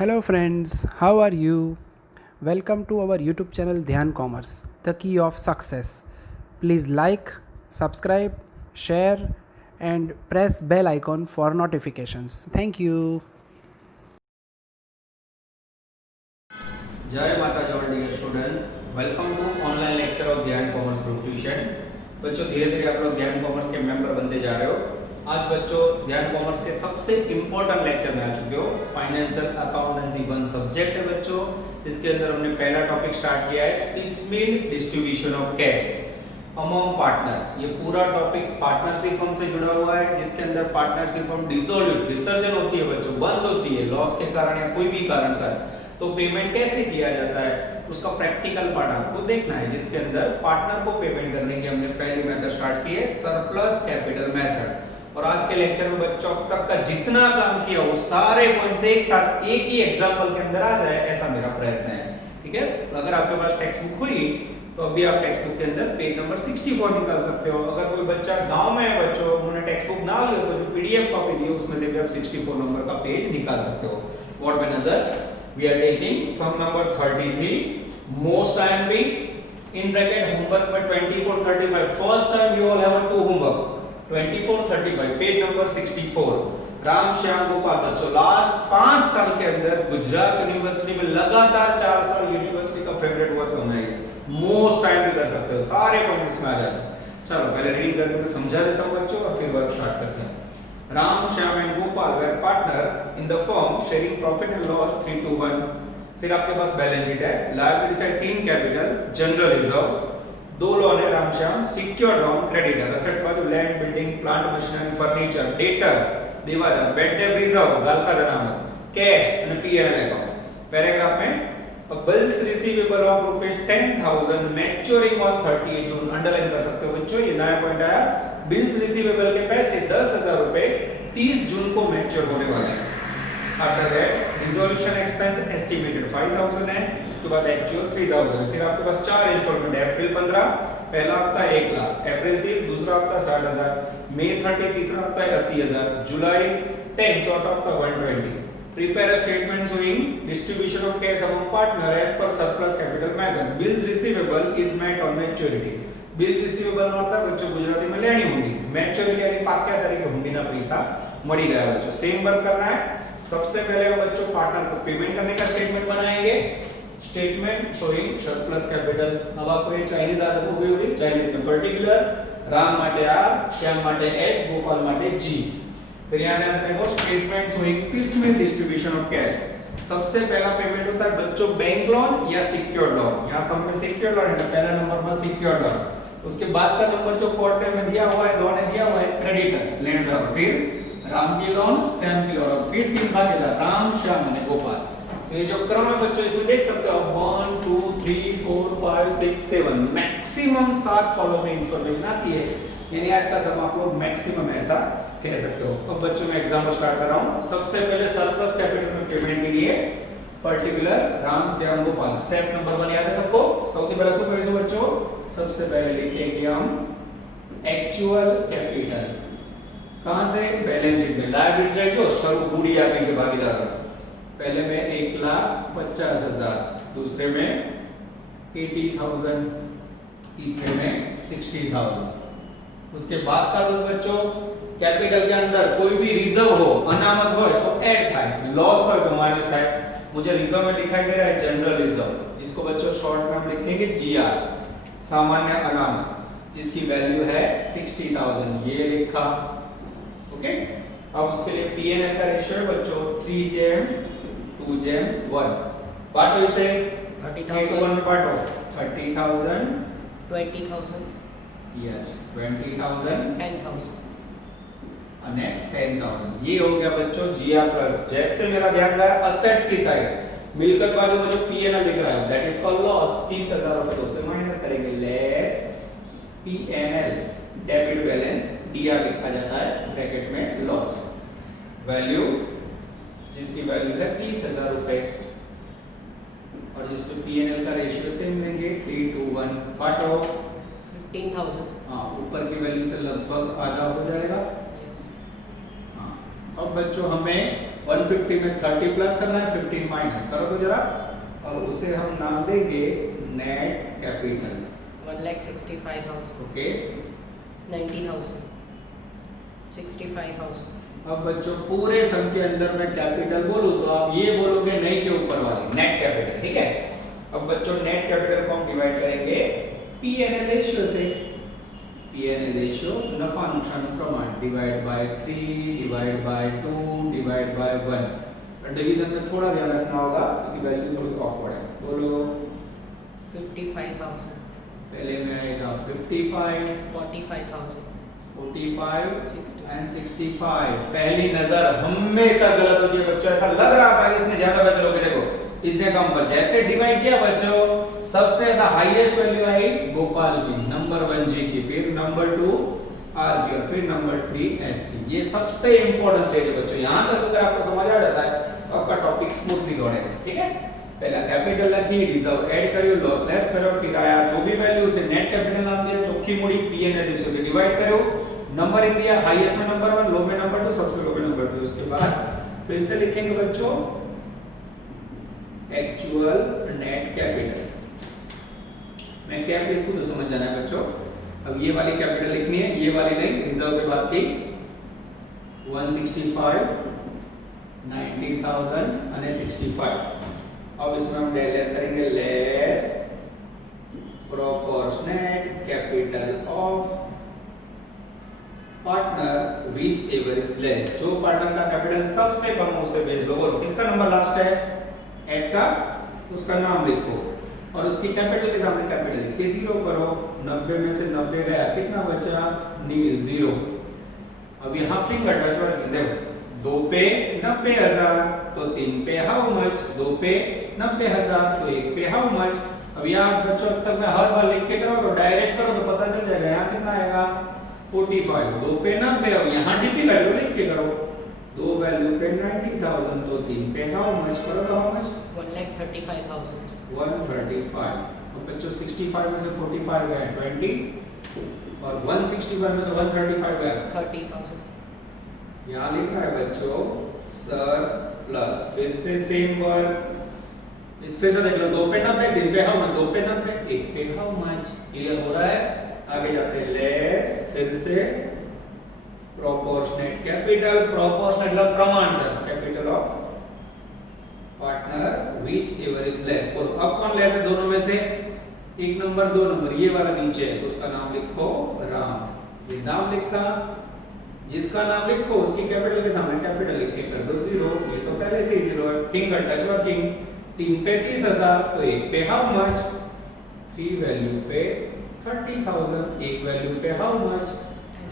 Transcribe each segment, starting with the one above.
Hello friends, how are you? Welcome to our YouTube channel Dhyan Commerce, the key of success. Please like, subscribe, share and press bell icon for notifications. Thank you. जय माता जी dear students, welcome to online lecture of Gyan commerce group tuition. बच्चों धीरे धीरे आप लोग ज्ञान commerce के मेंबर बनते जा रहे हो। आज बच्चों ज्ञान कॉमर्स के सबसे इंपॉर्टेंट लेक्चर में आ चुके हो। फाइनेंशियल अकाउंटेंसी 1 सब्जेक्ट है बच्चों, जिसके अंदर हमने पहला टॉपिक स्टार्ट किया है piecemeal distribution of cash among partners. ये पूरा टॉपिक पार्टनरशिप फर्म से जुड़ा हुआ है, जिसके अंदर पार्टनरशिप फर्म डिसॉल्व विसर्जन होती है बच्चों, बंद होती है लॉस के कारण या कोई भी कारण से, तो पेमेंट कैसे किया जाता है उसका प्रैक्टिकल पार्ट आपको देखना है, जिसके अंदर पार्टनर को पेमेंट करने की हमने पहली मेथड स्टार्ट की है सरप्लस कैपिटल मेथड। और आज के लेक्चर में बच्चों अब तक का जितना काम किया वो सारे पॉइंट्स एक साथ एक ही एग्जांपल के अंदर आ जाए, ऐसा मेरा प्रयत्न है। ठीक है, अगर आपके पास टेक्स्ट बुक हुई तो अभी आप टेक्स्ट बुक के अंदर पेज नंबर 64 निकाल सकते हो। अगर कोई बच्चा गांव में है बच्चों, उन्होंने टेक्स्ट बुक ना लिया तो जो पीडीएफ कॉपी दी है उसमें से भी आप 64 नंबर का पेज निकाल सकते हो। व्हाट में नजर we are taking sum number 33 most IMP in bracket homework में 24 35 first time you all have a two homework 24 35 page number 64 Ram Shyam Gopal बच्चों लास्ट 5 साल के अंदर गुजरात यूनिवर्सिटी में लगातार 4 साल यूनिवर्सिटी का फेवरेट हुआ समय है। मोस्ट टाइम भी कर सकते हो, सारे पॉइंट्स में आ जाते हैं। चलो पहले रीड करके मैं समझा देता हूं बच्चों और फिर वर्क स्टार्ट करते हैं। Ram, Shyam and Gopal were partner in the firm sharing profit and loss 3-1। फिर आपके पास बैलेंस शीट है, liability side 3 capital, general reserve, 2 loan है Ram Shyam, secured loan, creditor, assets बाजू land, building, plant machinery, furniture, debtor, दिवादार, bad debt reserve, गालका दनाम, cash and P&L account. Paragraph में bills receivable of rupees 10,000 maturing on 30 June, underline कर सकते हो बच्चों, ये नया पॉइंट आया। बिल्स रिसीवेबल के पैसे 10,000 रुपए 30 जून को मैच्योर होने वाले हैं। After that dissolution expense estimated 5,000 है, उसके बाद एक्चुअल 3,000। फिर आपके पास 4 इंस्टॉलमेंट है, अप्रैल 15 पहला हफ्ता 1 लाख, अप्रैल 30 दूसरा हफ्ता 60,000, मई 30 तीसरा हफ्ता 80,000, जुलाई 10 चौथा हफ्ता 120। Prepare statement showing distribution of cash among partner as per surplus capital method. Bills receivable is met on maturity. Bills receivable નો અર્થ બચ્ચો ગુજરાતી में લેણી होंगी, मैच्योरिटी यानी पाक्या तारीखे होंगी ना पैसा मળી ગયા बच्चों। सेम वर्क करना है। सबसे पहले बच्चों पार्टनर को पेमेंट करने का स्टेटमेंट बनाएंगे, स्टेटमेंट शोइंग सरप्लस कैपिटल। अब आपको ये चाइनीज आदत हो गई होगी, चाइनीज में पर्टिकुलर राम माटे आर, श्याम माटे एच, गोपाल माटे जी। फिर यहां ध्यान से देखो statement showing piecemeal distribution of cash. सबसे पहला पेमेंट होता है बच्चों बैंक लोन या सिक्योर्ड लोन। यहां सब में सिक्योर्ड लोन है तो पहला नंबर में सिक्योर्ड लोन, उसके बाद का नंबर जो क्वार्टर में दिया हुआ है लोन है दिया हुआ है क्रेडिटर लेनदार, फिर राम की लोन, श्याम की लोन, फिर 3 भागीदार राम, श्याम और गोपाल। तो ये जो क्रम है बच्चों इसमें देख सकते हो 1 2 3 4 5 6 7 मैक्सिमम 7 कॉलम में इंफॉर्मेशन आती है, यानी आज का सम आप लोग मैक्सिमम ऐसा कह सकते हो। अब बच्चों मैं एग्जांपल स्टार्ट कर रहा हूं। सबसे पहले सरप्लस कैपिटल में पेमेंट के लिए particular Ram Shyam Gopal, step number 1 याद है सबको। सबसे पहले શું કરીશું बच्चों, सबसे पहले लिखेंगे हम एक्चुअल कैपिटल। कहां से, बैलेंस शीट में। लायबिलिटी साइड जो शुरू बूढ़ी आपी से भागीदार, पहले में 1,50,000, दूसरे में 80,000, तीसरे में 60,000। उसके बाद का रोज बच्चों कैपिटल के अंदर कोई भी रिजर्व हो, अनामत हो तो ऐड થાય, लॉस हो तो माइनस થાય। मुझे रिजर्व में दिखाई दे रहा है जनरल रिजर्व, जिसको बच्चों शॉर्ट में हम लिखेंगे जीआर, सामान्य अनामत, जिसकी वैल्यू है 60,000, ये लिखा। ओके, अब उसके लिए पीएनएल का रेशियो है बच्चों 3:2:1। बांटो इसे 30,000 में बांटो, 30,000 20,000 यस 20,000 10,000 અને 10,000। ये हो गया बच्चों जीआर प्लस। जैसे मेरा ध्यान गया असेट्स की साइड, मिलकत बाजू में जो पीएनएल दिख रहा है दैट इज कॉल्ड लॉस, 30,000 रुपए तो उसे माइनस करेंगे, less PNL debit balance DR लिखा जाता है ब्रैकेट में लॉस, वैल्यू जिसकी वैल्यू है 30,000 रुपए और जिसपे पीएनएल का रेशियो सेम लेंगे 3:1। बांटो 15,000। हां, ऊपर की वैल्यू से लगभग आधा हो जाएगा। अब बच्चों हमें 150 में 30 प्लस करना है, 15 माइनस करो तो जरा, और उसे हम नाम देंगे नेट कैपिटल। 1,65,000, ओके 90,000, 65,000, अब बच्चों पूरे सम के अंदर मैं कैपिटल बोलूं तो आप ये बोलोगे नहीं के ऊपर वाली नेट कैपिटल, ठीक है। अब बच्चों नेट कैपिटल को हम डिवाइड करेंगे पीएनएल रेशियो से। पीएनएल रेशियो नफा नुकसान प्रमाण divide by 3 divide by 2 divide by 1। Division में थोड़ा ध्यान रखना होगा क्योंकि वैल्यू थोड़ी ऑकवर्ड है। बोलो 55,000, पहले में आएगा 55, 45,000, 45 60, एंड 65। पहली नजर हमेशा गलत होती है बच्चों, ऐसा लग रहा था कि इसने ज्यादा पैसे लोगे, देखो इसने कम पर। जैसे डिवाइड किया बच्चों, सबसे ज्यादा हाईएस्ट वैल्यू आई गोपाल की, नंबर 1 जी की, फिर नंबर 2 आर की, और फिर नंबर 3 एस की। ये सबसे इंपॉर्टेंट स्टेज है बच्चों। यहां तक अगर आपको समझ आ जाता है तो आपका टॉपिक स्मूथली दौड़ेगा, ठीक है। पहला कैपिटल रखी, रिजर्व ऐड करियो, लॉस लेस करो, फिर आया जो भी वैल्यू उसे नेट कैपिटल नाम दिया, चौकी मुड़ी पीएनएल रेशियो से डिवाइड करो, नंबर इन दिया, हाईएस्ट में नंबर 1, लो में नंबर 2, सबसे लो में नंबर 3। उसके बाद फिर से लिखेंगे बच्चों एक्चुअल नेट कैपिटल। मैं कैप लिखूं तो समझ जाना है बच्चों। अब ये वाली कैपिटल लिखनी है, ये वाली नहीं, रिजर्व के बाद की 165, 90,000 અને 65। अब इसमें हम लेस करेंगे, less proportionate capital of partner whichever is less. जो पार्टनर का कैपिटल सबसे कम हो उसे भेज दो। बोलो किसका नंबर लास्ट है, एस का, उसका नाम लिखो और उसकी कैपिटल के सामने कैपिटल लिख के 0 करो। 90 में से 90 गया, कितना बचा, नील, 0। अब यहाँ फिंगर टच वर्किंग, देखो 2 पे 90,000 तो 3 पे हाउ मच, 2 पे 90,000 तो 1 पे हाउ मच। अब यहाँ बच्चों अब तक मैं हर बार लिख के करो तो डायरेक्ट करो तो पता चल जाएगा। यहाँ कितना आएगा 45, 2 पे 90। अब यहाँ डिफिकल्ट है, लिख के करो, 2 वैल्यू पे 90,000 तो 3 पे हाउ मच, करो तो हाउ मच, 1,35,000, 135। अब बच्चों 65 में से 45 गया 20 और 165 में से 135 गया 30,000, यहाँ लिखना है बच्चों सर प्लस, फिर से सेम वर्क, इस फिर से देख लो, 2 पे 90, 3 पे हाउ मच, 2 पे 90, 1 पे हाउ मच। क्लियर हो रहा है। आगे जाते हैं लेस, फिर से प्रोपोर्शनेट कैपिटल, प्रोपोर्शनेट मतलब प्रमाणसर, capital of partner whichever is less. और अब कौन लेस है दोनों में से, 1 नंबर 2 नंबर, ये वाला नीचे है तो उसका नाम लिखो राम। ये नाम लिखा, जिसका नाम लिखो उसकी कैपिटल के सामने कैपिटल लिख के कर दो 0। ये तो पहले से ही 0 है। फिंगर टच वर्किंग, 3 पे 30,000 तो 1 पे हाउ मच, 3 वैल्यू पे 30,000, 1 वैल्यू पे हाउ मच।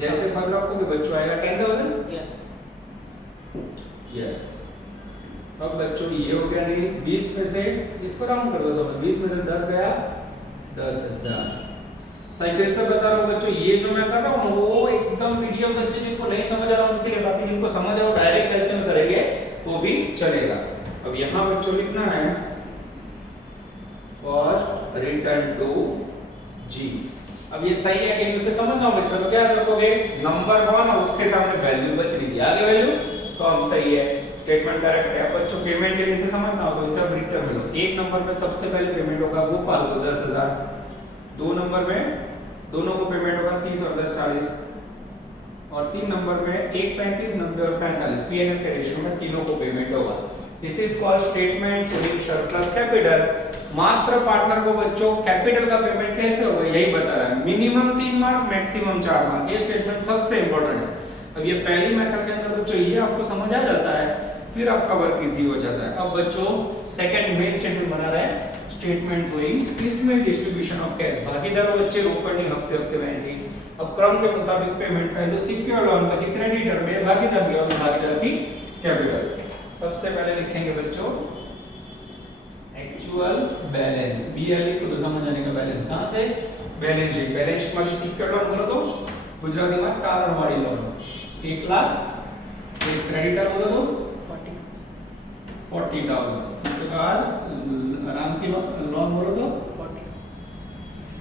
जैसे भाग रखोगे बच्चों आएगा 10,000। yes, yes. अब बच्चों ये हो गया नहीं, 20 में से इसको राउंड कर दो सब, 20 में से 10 गया 10,000। सही फिर से बता रहा हूँ बच्चों, ये जो मैं कर रहा हूँ वो एकदम मीडियम बच्चे जिनको नहीं समझ आ रहा उनके लिए, बाकी जिनको समझ आ रहा डायरेक्ट कैलकुलेशन करेंगे वो भी चलेगा। अब यहाँ बच्चों लिखना है फर्स्ट रिटर्न टू जी। अब ये सही है कि नहीं उसे समझना मित्र, तो क्या रखोगे नंबर 1 और उसके सामने वैल्यू बच रही थी, आगे वैल्यू तो हम सही है, स्टेटमेंट करेक्ट है। बच्चों पेमेंट के लिए इसे समझना हो तो इसे अब रिटर्न लो। 1 नंबर में सबसे पहले पेमेंट होगा गोपाल को 10,000, 2 नंबर में दोनों को पेमेंट होगा 30 और 10 40, और 3 नंबर में 1 35 90 और 45 पीएनएल के रेशियो में तीनों को पेमेंट होगा। This is called statement showing surplus capital. मात्र पार्टनर को बच्चों कैपिटल का पेमेंट कैसे होगा यही बता रहा है। मिनिमम 3 मार्क, मैक्सिमम 4 मार्क, ये स्टेटमेंट सबसे इंपॉर्टेंट है। अब ये पहली मेथड के अंदर बच्चों ये आपको समझ आ जाता है, फिर आपका वर्क इजी हो जाता है। अब बच्चों सेकंड मेन चैप्टर बना रहा है स्टेटमेंट शोइंग इसमें डिस्ट्रीब्यूशन ऑफ कैश। भागीदारों बच्चे रोकड़ी हफ्ते हफ्ते में एंट्री। अब क्रम के मुताबिक पेमेंट पहले सिक्योर लोन बची क्रेडिटर में भागीदार में और भागीदार की कैपिटल। सबसे पहले लिखेंगे बच्चों एक्चुअल बैलेंस, बीएल को तो समझ आने का बैलेंस कहां से, बैलेंस शीट। बैलेंस शीट वाली सिक्योर लोन बोलो तो गुजराती में तारणवाड़ी लोन 1 लाख, एक क्रेडिटर बोलो तो 40,000। उसके बाद राम की लोन बोलो तो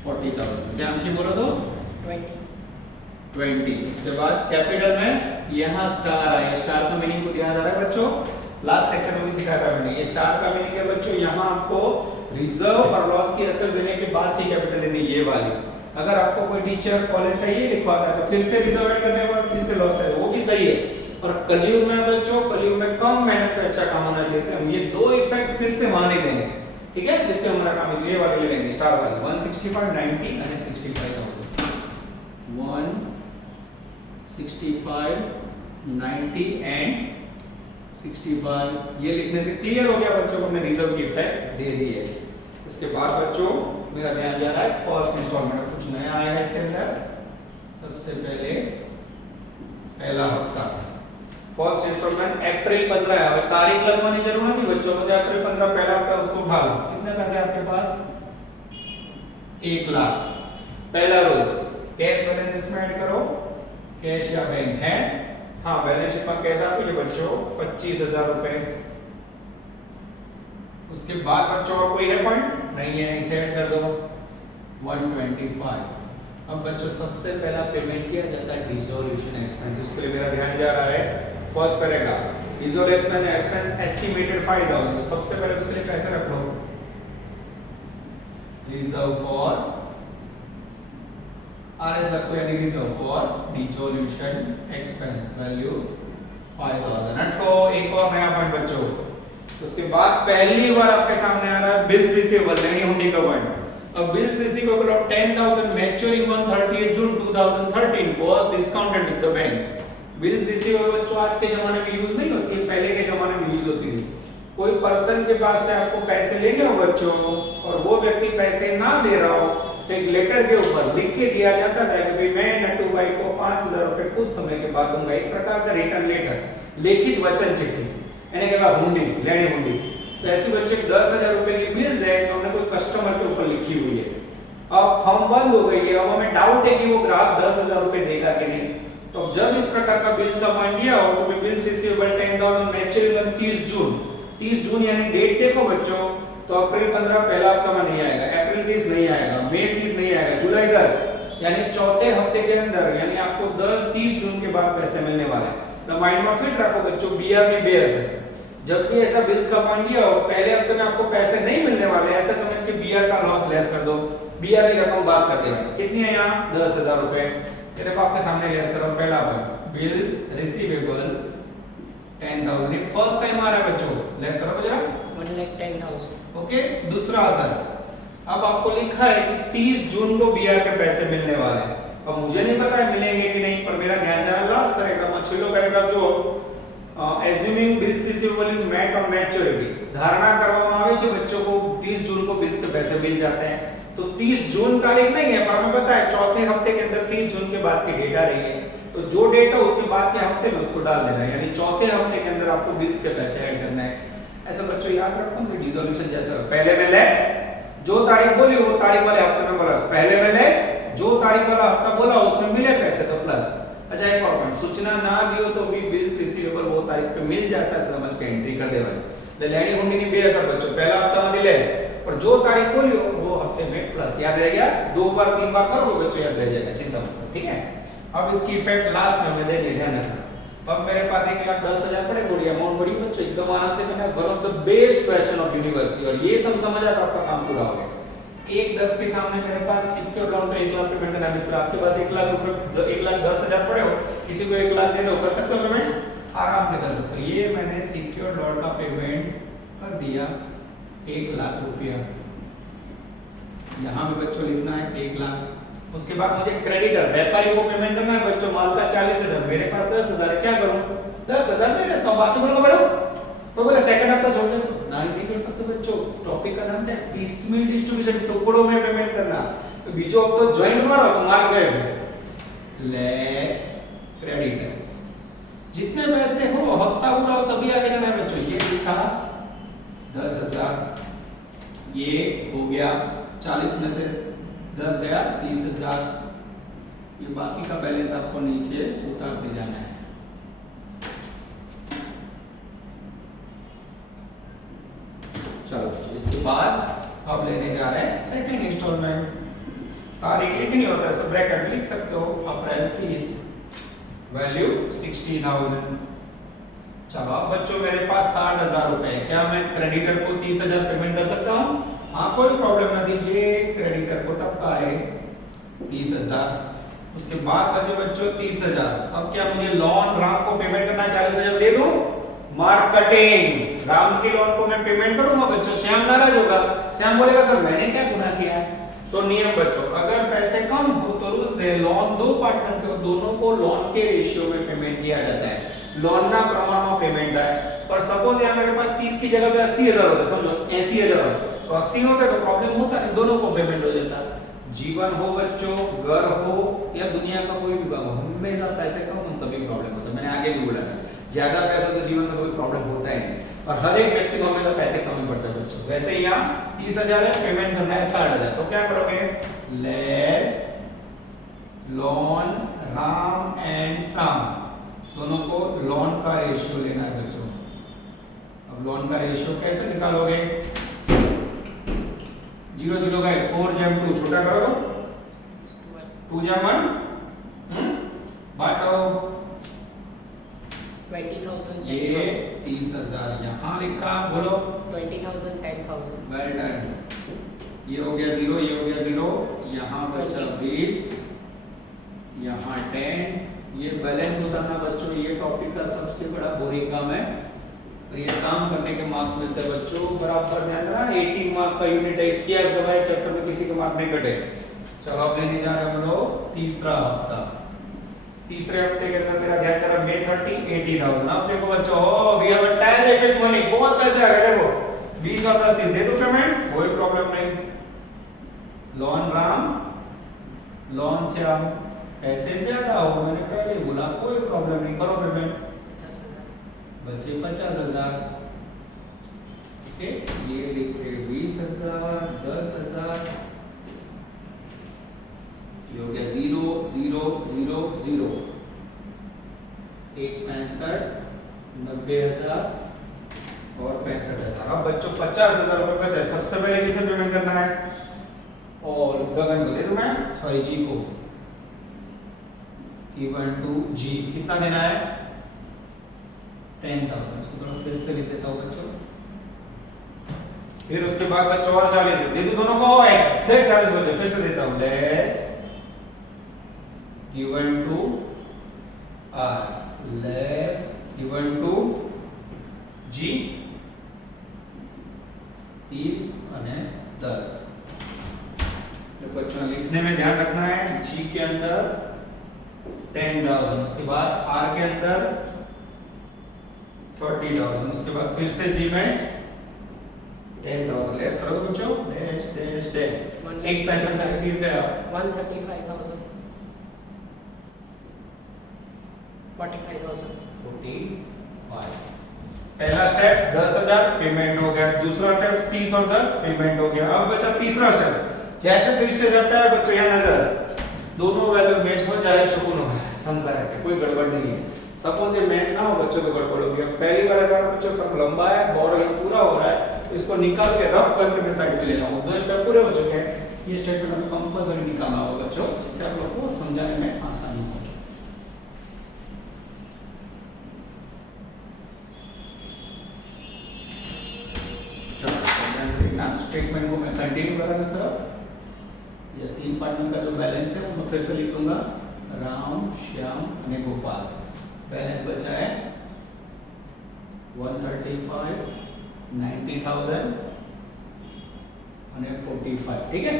40,000, श्याम की बोलो तो 20। उसके बाद कैपिटल में यहाँ स्टार आए, स्टार का मीनिंग को ध्यान आ रहा है बच्चों, लास्ट लेक्चर में भी सिखाया था मैंने। ये स्टार का मीनिंग है बच्चों, यहाँ आपको रिजर्व और लॉस की असल देने के बाद की कैपिटल लेनी, ये वाली। अगर आपको कोई टीचर कॉलेज का ये लिखवाता है तो फिर से रिजर्व ऐड करने के बाद फिर से लॉस है, वो भी सही है। और कलयुग में बच्चों, कलयुग में कम मेहनत पे अच्छा काम होना चाहिए, इसलिए हम ये दो इफेक्ट फिर से वहां नहीं देंगे, ठीक है, जिससे हमारा काम इजी, ये वाली ले लेंगे स्टार वाली 165 90 અને 65000 165 90 एंड 65, ये लिखने से क्लियर हो गया बच्चों को, हमने रिजर्व की इफेक्ट दे दी है। उसके बाद बच्चों मेरा ध्यान जा रहा है फर्स्ट इंस्टॉलमेंट, कुछ नया आया है इसके अंदर। सबसे पहले पहला हफ्ता फर्स्ट इंस्टॉलमेंट अप्रैल 15 है। अब तारीख लगवाने की जरूरत नहीं बच्चों, मुझे अप्रैल 15 पहला हफ्ता उसको भाग, कितने पैसे आपके पास 1 लाख। पहला रोज कैश बैलेंस इसमें ऐड करो, कैश या बैंक है, हाँ बैलेंस शीट में कैश आपको ये बच्चों 25,000 रुपए। उसके बाद बच्चों और कोई है पॉइंट नहीं है, इसे ऐड कर दो 125। अब बच्चों सबसे पहला पेमेंट किया जाता है डिसोल्यूशन एक्सपेंस, उसके लिए मेरा ध्यान जा रहा है first paragraph, dissolution expense estimated 5000। तो सबसे पहले उसके लिए पैसे रख लो, रिजर्व फॉर आरएस रखो, यानी reserve for dissolution expense value 5000। हटो एक और नया पॉइंट बच्चों, उसके बाद पहली बार आपके सामने आ रहा है बिल्स रिसीवेबल, लेनी हुंडी का पॉइंट। अब bills receivable of 10,000 maturing on 30 June 2013 was discounted with the bank. Bills receivable बच्चों आज के जमाने में यूज नहीं होती है, पहले के जमाने में यूज होती थी। कोई पर्सन के पास से आपको पैसे लेने हो बच्चों और वो व्यक्ति पैसे ना दे रहा हो तो एक लेटर के ऊपर लिख के दिया जाता था कि भाई मैं नट्टू भाई को 5,000 रुपए कुछ समय के बाद दूंगा, एक प्रकार का रिटर्न लेटर, लिखित वचन चिट्ठी, यानी कि हुंडी, लेनी हुंडी। तो ऐसी बच्चे 10,000 रुपए की बिल्स है जो हमने कोई कस्टमर के ऊपर लिखी हुई है, अब फॉर्म बंद हो गई है, अब हमें डाउट है कि वो ग्राहक 10,000 रुपए देगा कि नहीं। तो जब इस प्रकार का बिल्स का पॉइंट दिया हो तो बिल्स रिसीवेबल 10,000 मैच्योरिंग ऑन 30 जून यानी डेट देखो बच्चों, तो अप्रैल 15 पहला हफ्ता में नहीं आएगा, अप्रैल 30 नहीं आएगा, मई 30 नहीं आएगा, जुलाई 10 यानी चौथे हफ्ते के अंदर, यानी आपको 30 जून के बाद पैसे मिलने वाले हैं। तो माइंड में फिट रखो बच्चों, बीआर में बेयर्स है, जब भी ऐसा बिल्स का पॉइंट दिया हो पहले हफ्ते में आपको पैसे नहीं मिलने वाले, ऐसा समझ के बीआर का लॉस लेस कर दो। बीआर की रकम बात करते हैं कितनी है यहाँ 10,000 रुपए, ये देखो आपके सामने लेस करो। पहला पॉइंट बिल्स रिसीवेबल 10,000, ये फर्स्ट टाइम आ रहा है बच्चों, लेस करो जरा 1,10,000। ओके। दूसरा असर, अब आपको लिखा है कि 30 जून को बीआर के पैसे मिलने वाले हैं। अब मुझे नहीं पता है मिलेंगे कि नहीं, पर मेरा ध्यान जा रहा है लास्ट पैराग्राफ, छेलो पैराग्राफ जो assuming bills receivable is met on maturity, धारणा કરવામાં આવે છે बच्चों को 30 जून को बिल्स के पैसे मिल जाते हैं। तो 30 जून तारीख नहीं है, पर हमें पता है चौथे हफ्ते के अंदर 30 जून के बाद की डेट आ रही है, तो जो डेट है उसके बाद के हफ्ते में उसको डाल देना है, यानी चौथे हफ्ते के अंदर आपको बिल्स के पैसे ऐड करना है। ऐसा बच्चों याद रखो, तो डिसोल्यूशन जैसा पहले में लेस, जो तारीख बोली वो तारीख वाले हफ्ते में प्लस, पहले में लेस, जो तारीख वाला हफ्ता बोला उसमें मिले पैसे तो प्लस। अच्छा एक और पॉइंट, सूचना ना दियो तो भी बिल्स रिसीवेबल वो तारीख पे मिल जाता है, समझ के एंट्री कर देवानी। लेनी हुंडी ની બે અસર बच्चों, पहला हफ्ता में लेस और जो तारीख बोली वो हफ्ते में प्लस, याद रह गया, 2 बार 3 बार करो तो बच्चों याद रह जाएगा, चिंता मत करो, ठीक है। अब इसकी इफेक्ट लास्ट में हमने दे दी, ध्यान रखना। अब मेरे पास 1,10,000 पड़े, थोड़ी अमाउंट बड़ी बच्चों, एकदम आराम से करना, one of the best question of university, और ये सब समझ आता आपका काम पूरा हो गया। 1,10 के सामने मेरे पास सिक्योर लोन पे 1 लाख पेमेंट करना, मित्र आपके पास 1 लाख रुपए 1,10,000 पड़े हो, किसी को 1 लाख देने हो, कर सकते हो पेमेंट, आराम से कर सकते हो। ये मैंने सिक्योर लोन का पेमेंट कर दिया 1 लाख रुपया, यहाँ पे बच्चों लिखना है 1 लाख। उसके बाद मुझे क्रेडिटर व्यापारी को पेमेंट करना है बच्चों, माल का 40,000, मेरे पास 10,000 है, क्या करूं 10,000 दे देता हूं, बाकी बोलो भरो, तो बोले सेकंड हफ्ता छोड़ दे, तो नहीं कर सकते बच्चों। टॉपिक का नाम क्या है, पिसमील डिस्ट्रीब्यूशन, टुकड़ों में पेमेंट करना। तो बीजो हफ्तो ज्वाइंट मारो तो मार गए लेस क्रेडिटर, जितने पैसे हो हफ्ता उठाओ तभी आगे जाना है बच्चों। ये लिखा 10,000, ये हो गया 40 में से 10 गया 30,000, ये बाकी का बैलेंस आपको नीचे उतारते जाना है। चलो इसके बाद अब लेने जा रहे हैं सेकंड इंस्टॉलमेंट। तारीख लिखनी होता है, सब ब्रैकेट लिख सकते हो, अप्रैल 30, वैल्यू 60,000। चलो अब बच्चों मेरे पास 60,000 रुपए है, क्या मैं क्रेडिटर को 30,000 पेमेंट कर सकता हूँ? हाँ, कोई प्रॉब्लम नहीं, ये क्रेडिटर को टपका है 30,000। उसके बाद बचे बच्चों 30,000। अब क्या मुझे लोन राम को पेमेंट करना है, 40,000 दे दूं? मार्केटिंग राम के लोन को मैं पेमेंट करूंगा बच्चों, श्याम नाराज होगा, श्याम बोलेगा सर मैंने क्या गुनाह किया है? तो नियम बच्चों, अगर पैसे कम हो तो रूल्स है, लोन दो पार्टनर के दोनों को लोन के रेशियो में पेमेंट किया जाता है, लोन ना प्रमाण पेमेंट है। पर सपोज यहाँ मेरे पास 30 की जगह पे 80,000 होता, समझो 80,000 तो 80 होते तो प्रॉब्लम होता नहीं, दोनों को पेमेंट हो जाता। जीवन हो बच्चों, घर हो या दुनिया का कोई भी भाग हो, हमेशा पैसे कम हो तभी प्रॉब्लम होता है। मैंने आगे भी बोला था, ज्यादा पैसा तो जीवन में कोई प्रॉब्लम होता ही नहीं, और हर एक व्यक्ति को हमेशा पैसे कम ही पड़ते हैं बच्चों। वैसे ही यहाँ 30,000 है, पेमेंट करना है 60,000, तो क्या करोगे? Less loan Ram and Shyam, दोनों को लोन का रेशियो लेना है बच्चों। अब लोन का रेशियो कैसे निकालोगे? 0 0 का 4 जम 2, छोटा करो तो 2 जम 1 बांटो 20,000, ये 30,000 यहाँ लिखा, बोलो 20,000, 10,000, वेल डन। ये हो गया 0, ये हो गया 0, यहाँ बचा 20, यहाँ 10। ये बैलेंस होता था बच्चों, ये टॉपिक का सबसे बड़ा बोरिंग काम है, और ये काम करने के मार्क्स मिलते हैं बच्चों। बराबर ध्यान रखना, 18 मार्क का यूनिट है, इतिहास गवाए चैप्टर में किसी के मार्क नहीं कटे। चलो अब लेने जा रहे हैं हम लोग तीसरा हफ्ता। तीसरे हफ्ते के अंदर मेरा ध्यान जा रहा है May 30, 80,000। अब देखो बच्चों, we have a terrific money, बहुत पैसे आ गए। देखो 20 और 10 30 दे दो पेमेंट, कोई प्रॉब्लम नहीं। लोन राम, लोन श्याम, पैसे ज्यादा हो, मैंने पहले बोला कोई प्रॉब्लम नहीं, करो पेमेंट। 50,000, बचे 50,000। ओके, ये लिखे 20,000, 10,000, ये हो गया 0 0 0 0, 1 65, 90,000 और 65,000। अब बच्चों 50,000 रुपए बचे, सबसे पहले किसे पेमेंट करना है? और गगन को दे दूं मैं, सॉरी जी को, गिवन टू जी। कितना देना है? 10,000। इसको थोड़ा फिर से लिख देता हूं बच्चों। फिर उसके बाद बच्चों और 40 दे दूं दोनों को, एग्जैक्ट 40 बचे, फिर से देता हूं, less given to r, less given to g, 30 અને 10। तो बच्चों लिखने में ध्यान रखना है, g के अंदर 10,000, उसके बाद r के अंदर 30,000, उसके बाद फिर से g में 10,000। लेस करो बच्चों, डैश डैश डैश, 1.65 गया, 135,000, 45,000, 45। पहला स्टेप 10,000 पेमेंट हो गया, दूसरा स्टेप 30 और 10 पेमेंट हो गया। अब बचा तीसरा स्टेप। जैसे तीसरे स्टेप पे बच्चों यहाँ नजर, दोनों वैल्यू मैच हो जाए, सुकून हो, सम करेक्ट, कोई गड़बड़ नहीं है। सपोज ये मैच ना हो बच्चों तो गड़बड़ होगी। अब पहली बार ऐसा बच्चों सब लंबा है, बॉर्डर यहाँ पूरा हो रहा है, इसको निकाल के रब करके मैं साइड पे ले जाऊँ। 2 स्टेप पूरे हो चुके हैं, ये स्टेटमेंट हमें कंपल्सरी निकालना होगा बच्चों, जिससे आप लोग को समझाने में आसानी हो। स्टेटमेंट को मैं कंटिन्यू कर रहा हूं इस तरफ। ये 3 पार्टनर का जो बैलेंस है वो मैं फिर से लिख दूंगा, राम श्याम और गोपाल। बैलेंस बचा है 135, 90,000 और 45। ठीक है,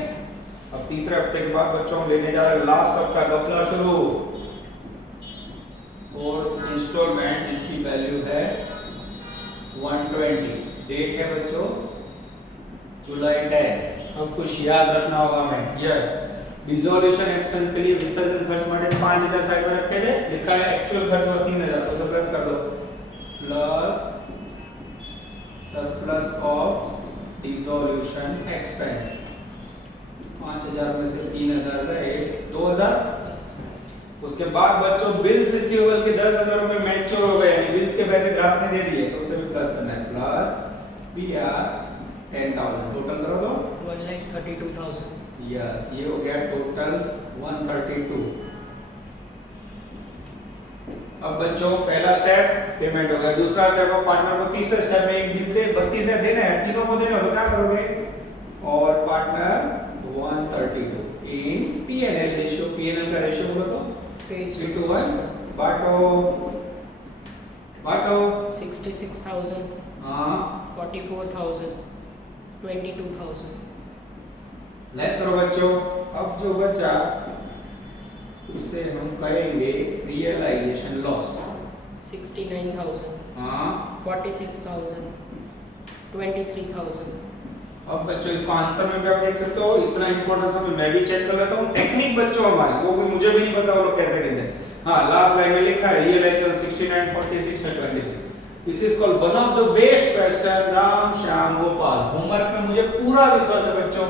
अब तीसरे हफ्ते के बाद बच्चों लेने जा रहे हैं लास्ट हफ्ता घपला शुरू, और इंस्टॉलमेंट इसकी वैल्यू है 120। डेट है बच्चों जुलाई 10। अब कुछ याद रखना होगा हमें, यस। डिसोल्यूशन एक्सपेंस के लिए विसर्जन खर्च माटे 5,000 साइड में रखे थे, लिखा है एक्चुअल खर्च हुआ 3,000, तो उसे प्लस कर दो, plus surplus of dissolution expense. 5,000 में से 3,000 गए, 2,000। उसके बाद बच्चों बिल्स रिसीवेबल के 10,000 रुपए मैच्योर हो गए, यानी बिल्स के पैसे ग्राहक ने दे दिए, तो उसे भी प्लस करना है, प्लस पीआर 10,000। टोटल करो तो 1,32,000, यस, ये हो गया टोटल 132। अब बच्चों पहला स्टेप पेमेंट हो गया, दूसरा स्टेप अब पार्टनर को तीसरे स्टेप में एक 20 दे 32 देना है, तीनों को देना हो तो क्या करोगे, और पार्टनर 132 इन पीएनएल रेशियो, पीएनएल का रेशियो बोलो तो 3:1 बांटो 66,000, हाँ 44,000, 22,000, लेस करो बच्चों। अब जो बचा उसे हम करेंगे रियलाइजेशन लॉस। 69,000, हाँ 46,000, 23,000, अब बच्चों इसको आंसर में भी आप देख सकते हो, इतना इंपॉर्टेंट है, मैं भी चेक कर लेता हूँ। टेक्निक बच्चों हमारी वो भी मुझे भी नहीं पता वो लोग कैसे कहते हैं। हाँ लास्ट लाइन में लिखा है realisation 69, 46 and 23। This is called one of the best question Ram Shyam Gopal. Homework में मुझे पूरा विश्वास है बच्चों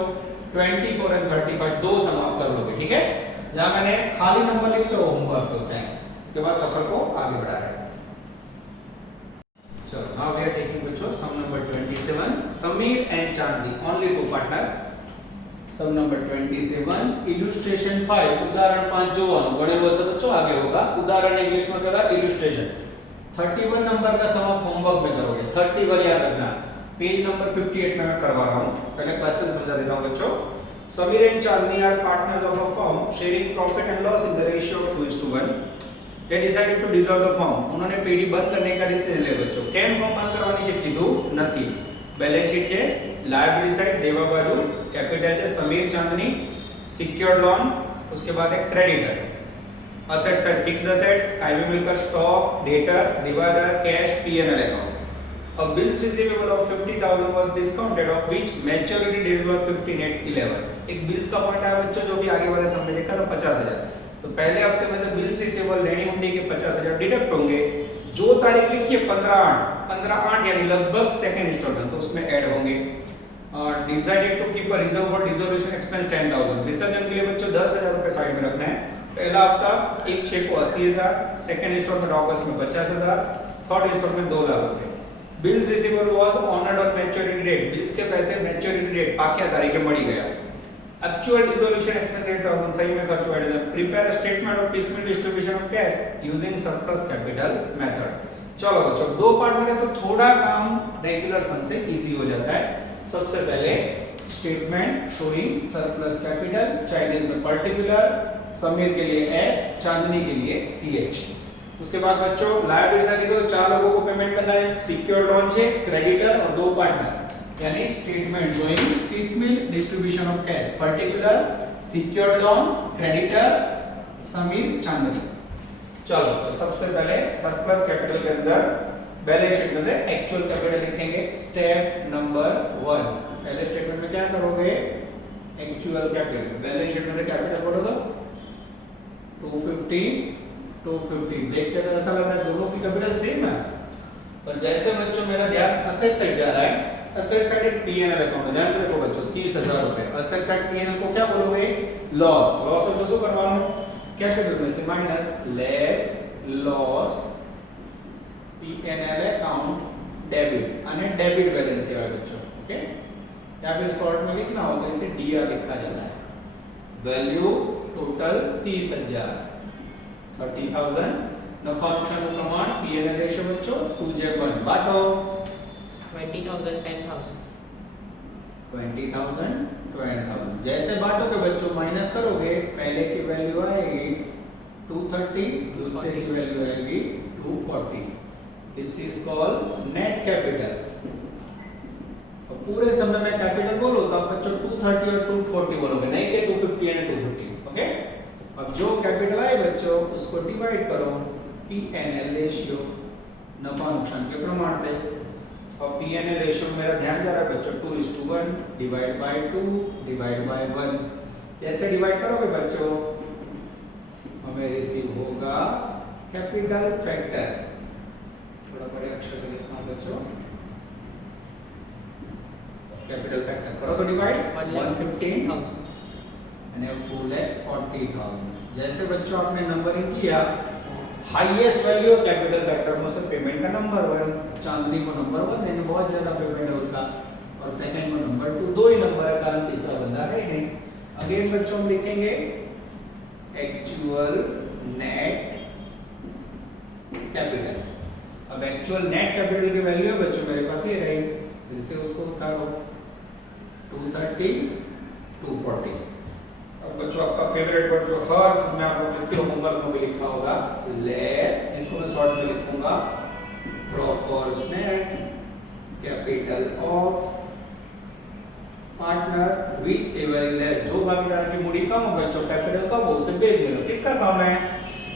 24 and 30 पर दो समाप्त कर लोगे, ठीक है। जहां मैंने खाली नंबर लिखे वो होमवर्क होते हैं, इसके बाद सफर को आगे बढ़ा रहे हैं। चलो नाउ वी आर टेकिंग बच्चों sum number 27, Sameer and Chandni only two partner. Sum number 27 illustration 5 उदाहरण 5 જોવાનું ગણેલું હશે બચ્ચો आगे होगा। उदाहरण इंग्लिश में करा इलस्ट्रेशन। 31 नंबर का सम आप होमवर्क में करोगे, 31 याद रखना, पेज नंबर 58 में मैं करवा रहा हूं। पहले क्वेश्चन समझा देता हूं बच्चों। Sameer and Chandni are partners of a firm sharing profit and loss in the ratio 2:1। They decided to dissolve the firm. उन्होंने पीडी बंद करने का डिसीजन ले बच्चों। केम फर्म बंद करવાની છે કીધું નથી। બેલેન્સ શીટ છે, લાયબિલિટી સાइड દેવા બાજુ कैपिटल છે समीर चांदनी, सिक्योर्ड लोन, उसके बाद है creditor. Asset side fixed assets, कायमी मिलकर stock, debtor, divider, cash, P&L account. A bills receivable of 50,000 was discounted of which maturity date was 15/8/11। एक बिल्स का पॉइंट आया बच्चों जो भी आगे वाले समय देखा था 50,000। तो पहले हफ्ते में से बिल्स रिसीवेबल लेनी होंगे कि 50,000 डिडक्ट होंगे। जो तारीख लिखी है 15/8 यानी लगभग सेकंड इंस्टॉलमेंट, तो उसमें ऐड होंगे। Decided to keep a reserve for dissolution expense 10,000। विसर्जन के लिए बच्चों 10,000 रुपए साइड में रखना है। पहला हफ्ता एक चेक को 80,000, सेकंड इंस्टॉलमेंट अगस्त में 50,000, थर्ड इंस्टॉलमेंट 2 लाख रुपए। Bills receivable was honoured on maturity date. Bills के पैसे मैच्योरिटी डेट पाक्या तारीखे मળી गया। एक्चुअल डिसोल्यूशन एक्सपेंस 8,000 सही में खर्च हुआ है। Prepare statement of piecemeal distribution of cash using surplus capital method. चलो बच्चों दो पार्टनर है तो थोड़ा काम रेगुलर सम से इजी हो जाता है। सबसे पहले statement showing surplus capital, Chinese में पर्टिकुलर, समीर के लिए एस, चांदनी के लिए सीएच। उसके बाद बच्चों लायबिलिटी साइड देखो, 4 लोगों को पेमेंट करना है। सिक्योर्ड लोन है, क्रेडिटर और 2 पार्टनर, यानी statement showing piecemeal distribution of cash, particular, secured loan, creditor, Sameer, Chandni. चलो तो सबसे पहले सरप्लस कैपिटल के अंदर बैलेंस शीट में से एक्चुअल कैपिटल लिखेंगे। स्टेप नंबर 1, पहले स्टेटमेंट में क्या करोगे, एक्चुअल कैपिटल। बैलेंस शीट में से कैपिटल बोलो तो 250 देख के तो ऐसा लग रहा है दोनों की कैपिटल सेम है, पर जैसे बच्चों मेरा ध्यान असेट साइड जा रहा है, असेट साइड एक पीएनएल अकाउंट है, ध्यान से देखो बच्चों 30,000 रुपए। असेट साइड पीएनएल को क्या बोलोगे, लॉस। लॉस हो तो શું કરવાનું, कैपिटल में से minus less loss PNL account debit અને डेबिट बैलेंस કહેવાય बच्चों, ओके। या फिर शॉर्ट में लिखना हो तो इसे डीआर लिखा जाता है। Value total 30,000, 30,000। नफा नुकसान का प्रमाण पीएनएल रेशियो बच्चों 2:1 बांटो 20,000, 10,000, 20,000, 20,000। जैसे बांटोगे बच्चों माइनस करोगे, पहले की वैल्यू आएगी 230, दूसरे की वैल्यू आएगी 240। This is called net capital. और पूरे समय में कैपिटल बोलो तो आप बच्चों 230 और 240 बोलोगे, नहीं कि 250 और 250, ओके। अब जो कैपिटल आए बच्चों उसको डिवाइड करो पीएनएल रेशियो, नफा नुकसान के प्रमाण से। और पीएनएल रेशियो मेरा ध्यान जा रहा है बच्चों 2:1 डिवाइड बाय 2 डिवाइड बाय 1। जैसे डिवाइड करोगे बच्चों हमें रिसीव होगा कैपिटल फैक्टर। थोड़ा बड़े अक्षर से लिखना बच्चों, कैपिटल फैक्टर करो तो डिवाइड 115,000 and 2,40,000। जैसे बच्चों आपने नंबरिंग किया, highest value of capital factor में से पेमेंट का नंबर 1, चांदनी को नंबर 1 देने बहुत ज्यादा पेमेंट है उसका, और सेकंड को नंबर 2, दो ही नंबर है कारण तीसरा बंदा है नहीं। अगेन बच्चों हम लिखेंगे एक्चुअल नेट कैपिटल। अब एक्चुअल नेट कैपिटल की वैल्यू है बच्चों मेरे पास ये रही, फिर से उसको उतारो 230 240। अब बच्चों आपका फेवरेट वर्ड जो हर समय आप लोग लिखते हो होमवर्क में भी लिखा होगा लेस, इसको मैं शॉर्ट में लिखूंगा proportionate capital of partner whichever is less. जो भागीदार की मूडी कम हो बच्चों, कैपिटल कम हो, उससे बेस में लो। किसका काम है?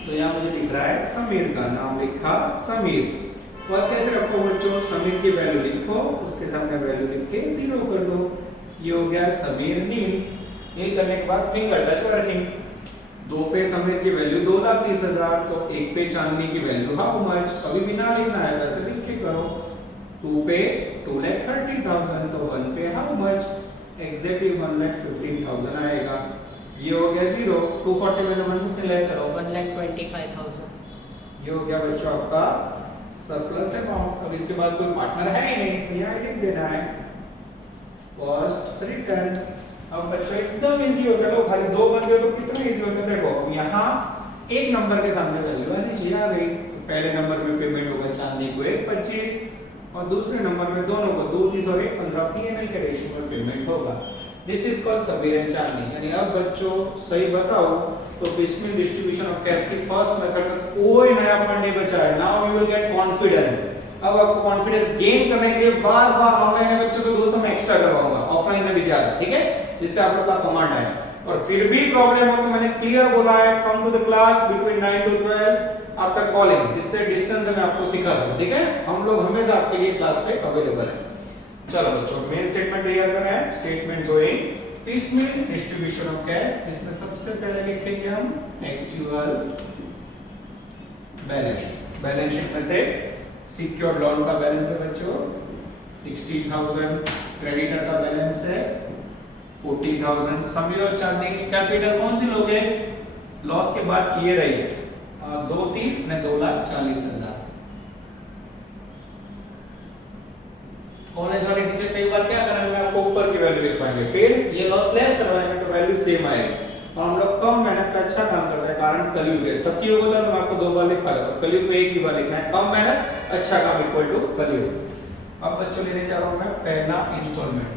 तो यहाँ मुझे दिख रहा है समीर का, नाम लिखा समीर। तो अब कैसे रखो बच्चों? समीर की वैल्यू लिखो, उसके सामने वैल्यू लिख के 0 कर दो। ये हो गया समीर नील। नील करने के बाद फिंगर टच वर्किंग। 2 पे समीर की वैल्यू 2,30,000, तो 1 पे चांदनी की वैल्यू हाउ मच? अभी भी ना लिखना है, वैसे लिख के करो। 2 पे 2,30,000, तो 1 पे हाउ मच? एग्जैक्टली 1,15,000 आएगा। ये हो गया 0। 240 में से 150 लेस करो, 1,25,000। ये हो गया बच्चों आपका सरप्लस अमाउंट। अब इसके बाद कोई पार्टनर है ही नहीं, तो यहाँ लिख देना है फर्स्ट रिटर्न। अब बच्चों एकदम इजी होता है, खाली 2 बंदे तो कितना इजी होता है। देखो अब यहाँ एक नंबर के सामने वैल्यू आनी चाहिए, आ गई। तो पहले नंबर में पेमेंट होगा चांदी को 1,25 और दूसरे नंबर में दोनों को 2,30 और 1,15 पीएनएल के रेशियो में पेमेंट होगा। This is called Sameer and Chandni. यानी अब बच्चों सही बताओ तो पिसमिल डिस्ट्रीब्यूशन ऑफ कैश की फर्स्ट मेथड में कोई नया पॉइंट नहीं बचा है। Now you will get confidence. अब आपको कॉन्फिडेंस गेन करने के लिए बार बार ऑनलाइन में बच्चों को 2 समय एक्स्ट्रा करवाऊंगा, ऑफलाइन से भी ज्यादा, ठीक है, जिससे आप लोग का कमांड आए। और फिर भी प्रॉब्लम हो तो मैंने क्लियर बोला है, come to the class between 9 to 12 after calling, जिससे डिस्टेंस में आपको सिखा सकूं, ठीक है। हम लोग हमेशा आपके लिए क्लास पे अवेलेबल है। चलो बच्चों मेन स्टेटमेंट तैयार कर रहे हैं। Statement showing piecemeal distribution of cash, जिसमें सबसे पहले लिखेंगे हम एक्चुअल बैलेंस। बैलेंस शीट में से सिक्योर्ड लोन का बैलेंस है बच्चों 60,000, क्रेडिटर का बैलेंस है 40,000। समीर और चांदनी की कैपिटल कौन सी लोगे? लॉस के बाद किए रही 2,30 ने 2,40,000। कॉलेज वाले टीचर कई बार क्या करेंगे, आपको ऊपर की वैल्यू लिखवाएंगे, फिर ये लॉस लेस करवाएंगे तो वैल्यू सेम आएगी। और हम लोग कम मेहनत का अच्छा काम करते हैं, कारण कलयुग है। सतयुग होता तो मैं आपको 2 बार लिखवा देता, कलयुग में एक ही बार लिखना है। कम मेहनत अच्छा काम इक्वल टू कलयुग। अब बच्चों लेने जा रहा हूं मैं पहला इंस्टॉलमेंट।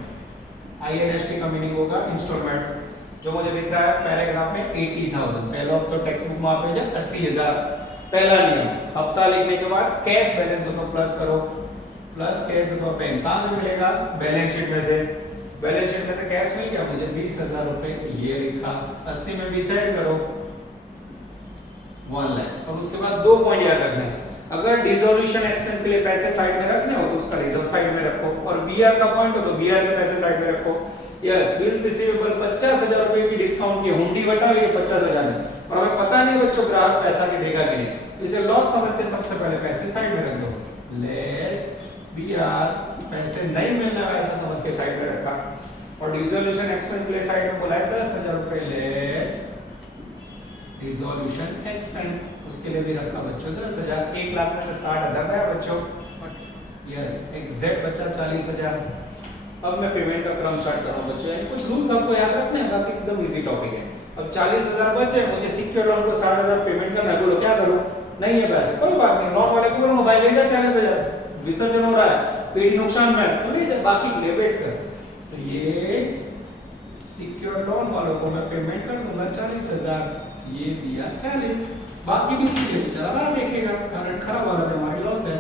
आईएनएसटी का मीनिंग होगा इंस्टॉलमेंट। जो मुझे दिख रहा है पैराग्राफ में 80,000, पहला तो टेक्स्ट बुक में आप भेजा 80,000। पहला नियम, हफ्ता लिखने के बाद कैश बैलेंस को प्लस करो, प्लस कैश को पेन कहां से मिलेगा? बैलेंस शीट में से। बैलेंस शीट में से कैश मिल गया मुझे 20,000 रुपए, ये लिखा। 80 में 20 ऐड करो 1 लाख। अब उसके बाद 2 पॉइंट याद रखने हैं। अगर डिसोल्यूशन एक्सपेंस के लिए पैसे साइड में रखने हो तो उसका रिजर्व साइड में रखो, और बीआर का पॉइंट हो तो बीआर के पैसे साइड में रखो। यस, बिल्स रिसीवेबल 50,000 रुपए की डिस्काउंट की हुंडी बटाओ, ये 50,000 है और हमें पता नहीं बच्चों ग्राहक पैसा भी देगा कि नहीं, तो इसे लॉस समझ के सबसे पहले पैसे साइड में रख दो। लेस बीआर, पैसे नहीं मिलना वैसा समझ के साइड में रखा। और डिसोल्यूशन एक्सपेंस के लिए साइड में बोला है 10,000 रुपए लेस डिसोल्यूशन एक्सपेंस, उसके लिए भी रखा बच्चों 10,000। 1 लाख में से 60,000 गया बच्चों। यस, एग्जैक्ट बचा 40,000। अब मैं पेमेंट का क्रम स्टार्ट कर रहा हूं बच्चों, यानी कुछ रूल्स आपको याद रखने हैं, बाकी एकदम इजी टॉपिक है। अब 40,000 बचे, मुझे सिक्योर लोन को 60,000 पेमेंट करना है। बोलो क्या करूं? नहीं है पैसे, कोई बात नहीं, लोन वाले को बोलो मोबाइल ले जा 40,000, विसर्जन हो रहा है, पेटी नुकसान में तो ले जा, बाकी के लिए वेट कर। तो ये सिक्योर लोन वालों को मैं पेमेंट कर दूंगा 40,000, ये दिया 40, बाकी भी सीधे बेचारा देखेगा, कारण खराब वाला तो हमारी लॉस है।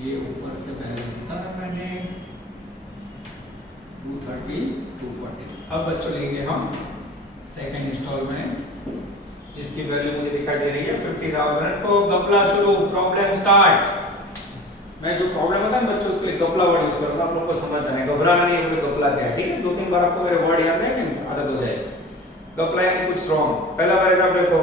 ये ऊपर से बैलेंस उतारा मैंने 230 240। अब बच्चों लेंगे हम सेकंड इंस्टॉलमेंट, जिसकी वैल्यू मुझे दिखाई दे रही है 50,000। तो गपला शुरू, प्रॉब्लम स्टार्ट। मैं जो प्रॉब्लम होता है बच्चों उसके लिए गपला वर्ड यूज करूंगा, आप लोगों को समझ आने, घबराना नहीं है गपला क्या है, ठीक है। 2-3 बार आपको मेरे वर्ड याद रहेंगे, आदत हो जाएगी। गपला यानी कुछ रॉन्ग। पहला पैराग्राफ देखो,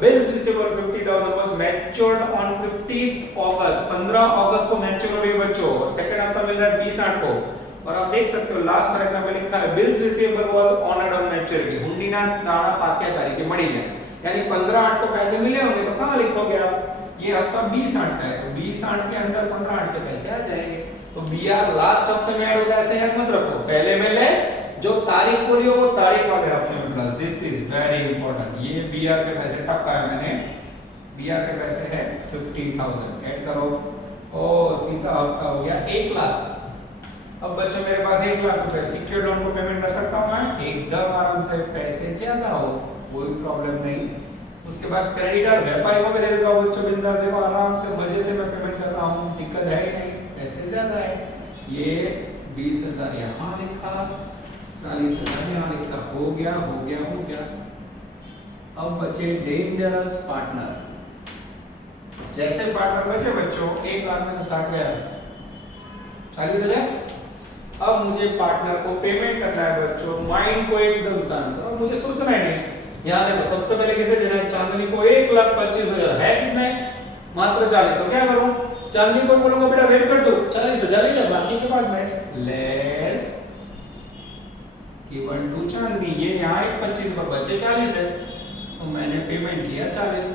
bills receivable 50,000 was matured on 15th अगस्त, 15 अगस्त को मैच्योर हुई बच्चों, और सेकंड हफ्ता मिल रहा है 20/8 को। और आप देख सकते हो लास्ट पैराग्राफ में लिखा है bills receivable was honoured on maturity, हुंडीना नाणा पाक्या तारीखे मળી જાય, यानी 15/8 को पैसे मिले होंगे, तो कहां लिखोगे आप? ये हफ्ता 20/8 का है, तो 20/8 के अंदर 15/8 के पैसे आ जाएंगे। तो बीआर लास्ट हफ्ते में ऐड होगा, ऐसे याद मत रखो, पहले में लेस, जो तारीख बोली हो वो तारीख वाले हफ्ते में plus. This is very important. ये बीआर के पैसे टपका है मैंने BR के पैसे है 50,000, ऐड करो ओ सीधा आपका हो गया 1 लाख। अब बच्चों मेरे पास 1 लाख रुपए सिक्योर्ड लोन को पेमेंट कर सकता हूँ मैं एकदम आराम से, पैसे ज्यादा हो कोई प्रॉब्लम नहीं। उसके बाद क्रेडिटर व्यापारी को भी दे देता हूँ बच्चों, बिंदास देखो आराम से मजे से मैं पेमेंट कर रहा हूँ, दिक्कत है ही नहीं, पैसे ज्यादा है। ये 20,000 यहाँ लिखा, 40,000 यहाँ लिखा, हो गया हो गया हो गया। अब बचे डेंजरस पार्टनर। जैसे पार्टनर बचे बच्चों 1 लाख में से 60,000 40,000। अब मुझे पार्टनर को पेमेंट करना है बच्चों, माइंड को एकदम शांत करो, मुझे सोचना ही नहीं। यहाँ देखो सबसे पहले किसे देना है, चांदनी को 1,25,000 है, कितना है मात्र 40। तो क्या करूं, चांदनी को बोलूंगा बेटा वेट कर दो 40,000 ही है, बाकी के बाद में लेस गिवन टू चांदनी। ये यहाँ 25 पर बचे 40 है, तो मैंने पेमेंट किया 40।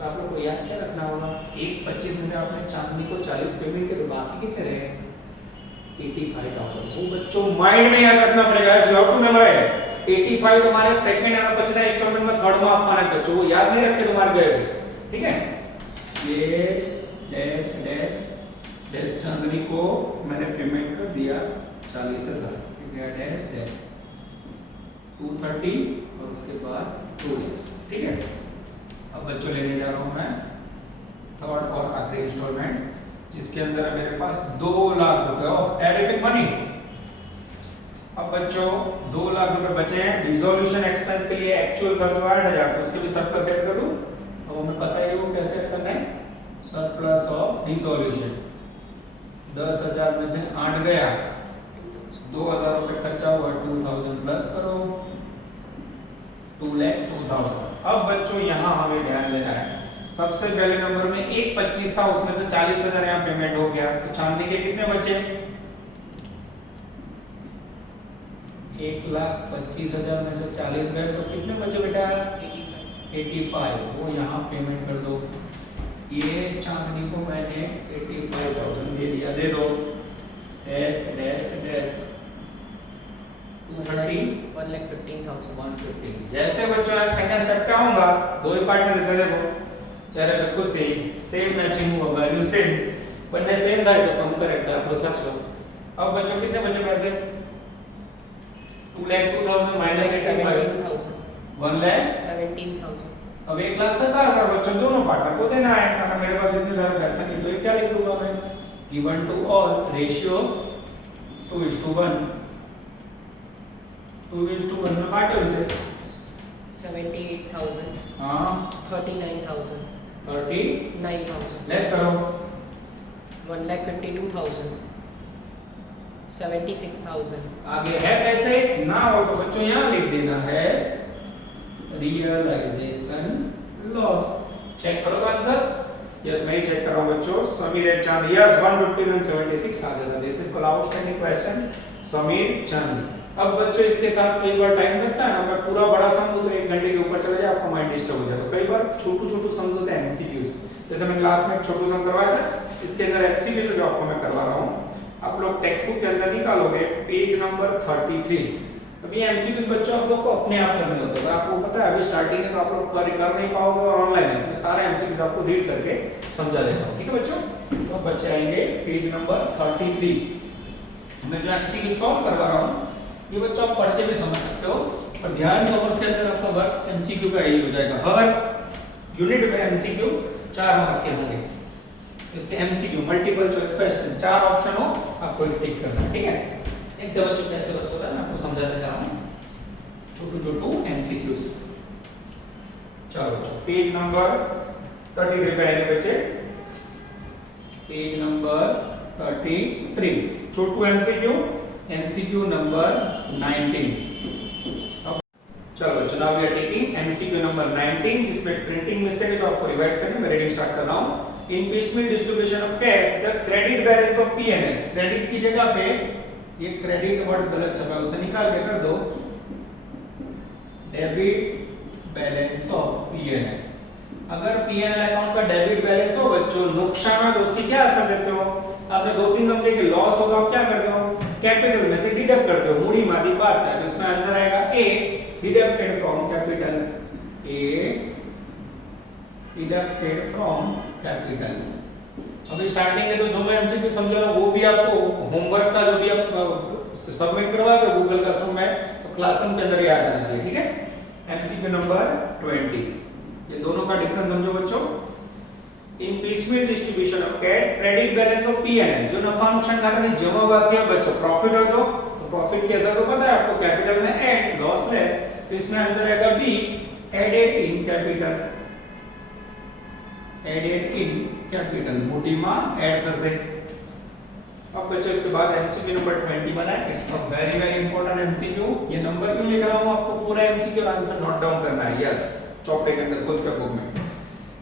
आप लोग को याद क्या रखना होगा, 1,25 में से आपने चांदनी को 40 पेमेंट किया, तो बाकी कितने रहे 85,000। वो बच्चों माइंड में याद रखना पड़ेगा, यू हैव टू मेमोराइज। 85 तुम्हारे सेकंड या बचना इंस्टॉलमेंट में थर्ड में आपका है बच्चों, वो याद नहीं रखे तुम्हारे गए, ठीक है। ये डैश डैश डैश चांदनी को मैंने पेमेंट कर दिया 40,000, ठीक है, डैश डैश 230 और उसके बाद 2 डैश, ठीक है। अब बच्चों लेने जा रहा हूं मैं थर्ड और आखिरी इंस्टॉलमेंट, जिसके अंदर है मेरे पास 2 लाख रुपए ऑफ टेरिफिक मनी। अब बच्चों 2 लाख रुपए बचे हैं, डिसोल्यूशन एक्सपेंस के लिए एक्चुअल खर्च हुआ 8,000, तो उसके भी सरप्लस ऐड कर दूं। अब हमें पता है वो कैसे ऐड करना है, सरप्लस ऑफ डिसोल्यूशन। 10,000 में से 8 गया, 2,000 रुपए खर्चा हुआ, 2,000 प्लस करो 2,02,000। अब बच्चों यहाँ हमें ध्यान देना है, सबसे पहले नंबर में 1,25 था, उसमें से 40,000 यहाँ पेमेंट हो गया, तो चांदी के कितने बचे 1,25,000 में से 40 गए, तो कितने बचे बेटा 85। वो यहाँ पेमेंट कर दो। ये चांदनी को मैंने 85,000 दे दिया, दे दो डैश डैश डैश 230 1,15,000 150। जैसे बच्चों आज सेकंड स्टेप पे आऊंगा, दो ही पार्टनर इसमें देखो चेहरे पे कुछ सेम मैचिंग हुआ, वैल्यू सेम, बनने सेम था तो सम करेक्ट है, आप सोच लो। अब बच्चों कितने बचे पैसे 2,02,000 माइनस 85 1,17,000। अब 1,17,000 बच्चों दोनों पार्टनर को देना है, अगर मेरे पास इतने सारे पैसे नहीं तो क्या लिख दूंगा मैं, गिवन टू ऑल रेशियो 2:1 2:1 में बांटो इसे 78,000 हां 39,000 39,000 9,000 लेस करो 1,52,000 76,000। आगे है पैसे ना हो तो बच्चों यहाँ लिख देना है रियलाइजेशन लॉस। चेक करो तो आंसर, यस मैं ही चेक कर रहा हूँ बच्चों। समीर एंड चांद, यस 159.76 आ जाता, this is called outstanding question Sameer चांद। अब बच्चों इसके साथ कई बार टाइम लगता है ना, मैं पूरा बड़ा सम तो 1 घंटे के ऊपर चले जाए, आपका माइंड डिस्टर्ब हो जाए, तो कई बार छोटू छोटू सम्स होते हैं एमसीक्यूज, जैसे मैं क्लास में एक छोटू सम करवाया था, इसके अंदर एमसीक्यू जो आपको मैं करवा रहा हूँ, आप लोग टेक्स्ट बुक के अंदर निकालोगे पेज नंबर 33। अब ये एमसीक्यूज बच्चों आप लोग को अपने आप करने होते हैं, आपको पता है अभी स्टार्टिंग है तो आप लोग कर नहीं पाओगे और ऑनलाइन है, मैं सारे एमसीक्यूज आपको रीड करके समझा देता हूँ, ठीक है बच्चों। तो बच्चे आएंगे पेज नंबर 33, मैं जो एमसीक्यू सॉल्व करवा रहा हूँ ये बच्चों आप पढ़ के भी समझ सकते हो, और ध्यान कॉमर्स के अंदर आपका वर्क एमसीक्यू का ही हो जाएगा। हर यूनिट में एमसीक्यू 4 मार्क के होंगे, इसके MCQ multiple choice question 4 option हो, आपको टिक करना है, ठीक है। एक दो बच्चों कैसे वर्क होता है मैं आपको समझाने जा रहा हूं, छोटू एमसीक्यूज। चलो बच्चों पेज नंबर 33 पे आएंगे बच्चे, पेज नंबर 33 छोटू एमसीक्यू, एमसीक्यू नंबर 19। अब चलो बच्चों now we are taking MCQ number 19, जिसमें प्रिंटिंग मिस्टेक है तो आपको रिवाइज करनी है, मैं रीडिंग स्टार्ट कर रहा हूं। In piecemeal distribution of cash the credit balance of P&L, credit की जगह पे ये क्रेडिट वर्ड गलत छपा है उसे निकाल के कर दो डेबिट बैलेंस ऑफ पीएनएल। अगर पीएनएल अकाउंट का डेबिट बैलेंस हो बच्चों, नुकसान है तो उसकी क्या असर देते हो, आपने 2-3 समझे कि लॉस होगा, आप क्या करते हो कैपिटल में से डिडक्ट करते हो, मूड़ी मादी बात है, तो इसमें आंसर आएगा a deducted from capital, a deducted from capital. अभी स्टार्टिंग है तो जो मैं एमसीक्यू समझा रहा हूँ वो भी आपको होमवर्क का जो भी आप सबमिट करवा रहे हो गूगल क्लासरूम में, तो क्लासरूम के अंदर ही आ जाना चाहिए, ठीक है। एमसीक्यू नंबर 20, ये दोनों का डिफरेंस समझो बच्चों। In piecemeal distribution of credit balance of P&L, जो नफा नुकसान खाता में जमा बाकी है बच्चों, प्रॉफिट हो तो प्रॉफिट कैसा तो पता है आपको, कैपिटल में ऐड, लॉस लेस, तो इसमें आंसर आएगा B, added in capital, added in capital, मोटी मां ऐड कर से। अब बच्चों इसके बाद एमसीक्यू नंबर 20 बना है, it's a very very important MCQ. ये नंबर क्यों लिख रहा हूं, आपको पूरा एमसीक्यू आंसर नोट डाउन करना है, यस, चौपड़े के अंदर फुल स्टॉप बुक में।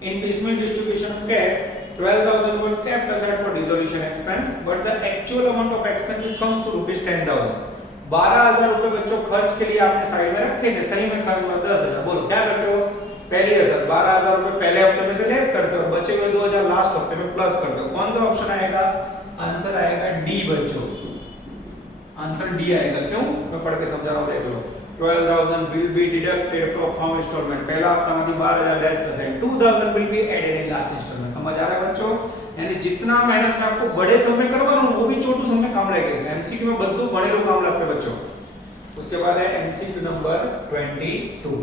In piecemeal distribution of cash, 12,000 was kept aside for dissolution expense, but the actual amount of expenses comes to rupees 10,000. 12,000 रुपए बच्चों खर्च के लिए आपने साइड में रखे थे, सही में खर्च हुआ 10,000। बोलो क्या करते हो, पहले असर 12,000 रुपए पहले हफ्ते में से लेस करते हो, बचे हुए 2,000 लास्ट हफ्ते में प्लस करते हो। कौन सा ऑप्शन आएगा, आंसर आएगा डी बच्चों, आंसर डी आएगा। क्यों, मैं पढ़ के समझा रहा हूं, देख लो। 12,000 will be deducted from installment, पहला हफ्ता में 12,000 लेस कर Saint, 2,000 will be added in last installment। समझ आ रहा है बच्चों, यानी जितना मेहनत मैं आपको बड़े सम में करवा रहा हूं वो भी छोटू सम में काम लगेगा। एमसीक्यू में बद्दू बड़े लो काम लगसे बच्चों। उसके बाद है MCQ number 22,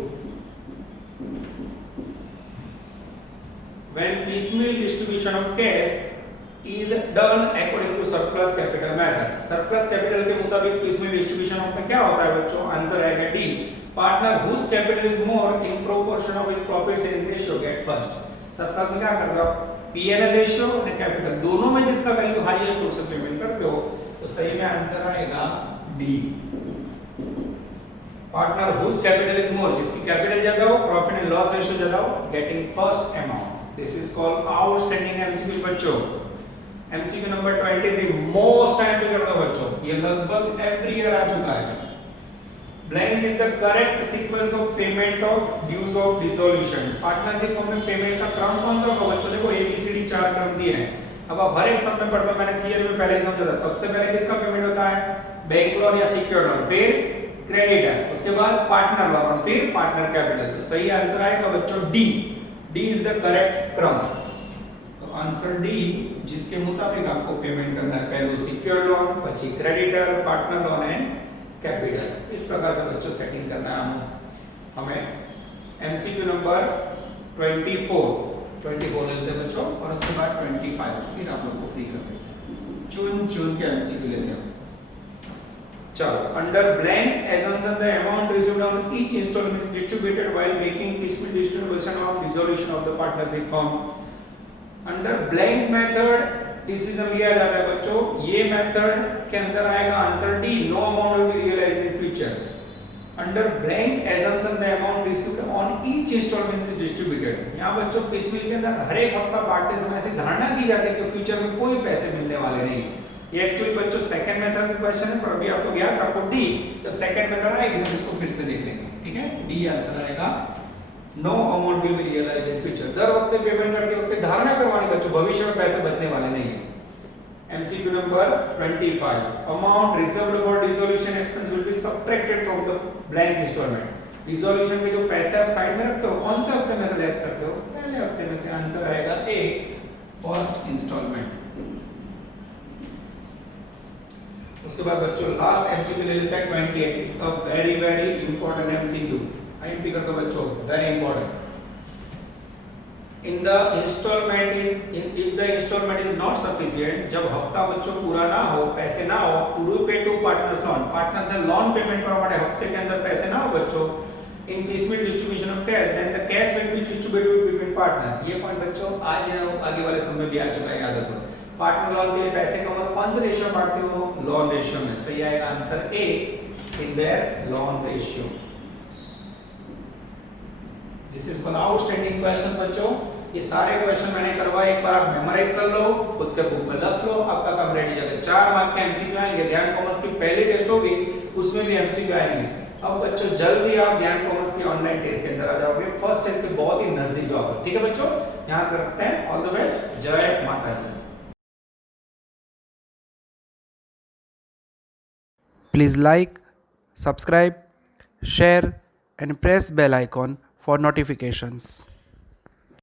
when piecemeal distribution of cash is done according to surplus capital method, surplus capital के मुताबिक piecemeal distribution में क्या होता है बच्चों, आंसर आएगा D, partner whose capital is more in proportion of his profits in ratio get first। Surplus में क्या करते हो, P&L रेशियो और कैपिटल दोनों में जिसका वैल्यू हाईएस्ट हो उसे पेमेंट करते हो, तो सही में आंसर आएगा D, partner whose capital is more, जिसकी कैपिटल ज्यादा हो, प्रॉफिट एंड लॉस रेशियो ज्यादा हो, getting first amount. This is called outstanding MCQ बच्चों। एमसीक्यू नंबर 23 मोस्ट टाइम पे करता बच्चों, ये लगभग एवरी ईयर आ चुका है। Blank is the correct sequence of payment of dues of dissolution. Partnership form में पेमेंट का क्रम कौन सा होगा बच्चों, देखो एबीसीडी 4 क्रम दिए हैं। अब आप हर एक सब में पढ़ते हो, मैंने थियरी में पहले ही समझा था। सबसे पहले किसका पेमेंट होता है, बैंक लोन या सिक्योर्ड लोन, फिर क्रेडिटर, उसके बाद पार्टनर लोन, फिर पार्टनर कैपिटल। तो सही आंसर आएगा बच्चों D, D is the correct क्रम। तो आंसर डी, जिसके मुताबिक आपको पेमेंट करना है, पहले सिक्योर्ड लोन, પછી creditor, partner loan and capital. इस प्रकार से बच्चों सेटिंग करना है हमें। एमसीक्यू नंबर 24 लेते हैं बच्चों, और उसके बाद 25 फिर आप लोग को फ्री कर देते हैं, चुन के एमसीक्यू लेते हैं। चलो, under blank assumption the amount received on each installment is distributed while making piecemeal distribution of dissolution of the partnership firm। Under blank method decision लिया जाता है बच्चों, ये मेथड के अंदर आएगा answer D, no amount will be realised in future. Under blank assumption the amount received on each installment is distributed। यहाँ बच्चों पिसमिल के अंदर हर एक हफ्ता बांटते समय से धारणा की जाती है कि फ्यूचर में कोई पैसे मिलने वाले नहीं। ये एक्चुअली बच्चों सेकंड मेथड का क्वेश्चन है, पर अभी आपको याद रखो डी, जब सेकंड मेथड आएगी तो इसको फिर से देख लेंगे, ठीक है। डी आंसर आएगा, no amount will be realised in future. दर वक्त पेमेंट करते वक्त धारणा करवानी बच्चों, भविष्य में पैसे बचने वाले नहीं है। MCQ number 25, amount reserved for dissolution expense will be subtracted from the blank instalment. Dissolution के जो पैसे आप साइड में रखते हो, कौन से हफ्ते में से लेस करते हो, पहले हफ्ते में से। आंसर आएगा ए, फर्स्ट इंस्टॉलमेंट। उसके बाद बच्चों लास्ट एमसीक्यू ले लेते हैं 28, it's a very very important MCQ, IMP का तो बच्चों very important. In the instalment is if the instalment is not sufficient, जब हफ्ता बच्चों पूरा ना हो, पैसे ना हो, टू पे टू पार्टनर्स लोन, पार्टनर ने लोन पेमेंट करवा માટે हफ्ते के अंदर पैसे ना हो बच्चों, इन piecemeal distribution of cash, then the cash will be distributed between partner। ये पॉइंट बच्चों आज आगे वाले समय भी आ चुका है, याद रखो। पार्टनर लोन के लिए पैसे कम हो तो कौन सा रेशियो बांटते हो, लोन रेशियो में। सही आएगा answer A, in their loan ratio. This is called outstanding question बच्चों। ये सारे क्वेश्चन मैंने करवाए, एक बार आप मेमोराइज कर लो, खुद के बुक में लिख लो, आपका काम रेडी हो जाएगा। 4 मार्क्स का एमसीक्यू आएंगे, ध्यान कॉमर्स की पहली टेस्ट होगी, उसमें भी एमसीक्यू आएंगे। अब बच्चों जल्दी आप ध्यान कॉमर्स की ऑनलाइन टेस्ट के अंदर आ जाओगे, फर्स्ट टेस्ट के बहुत ही नजदीक जाओगे, ठीक है बच्चों। यहां करते हैं, ऑल द बेस्ट, जय माता जी। Please like, subscribe, share and press bell icon for notifications.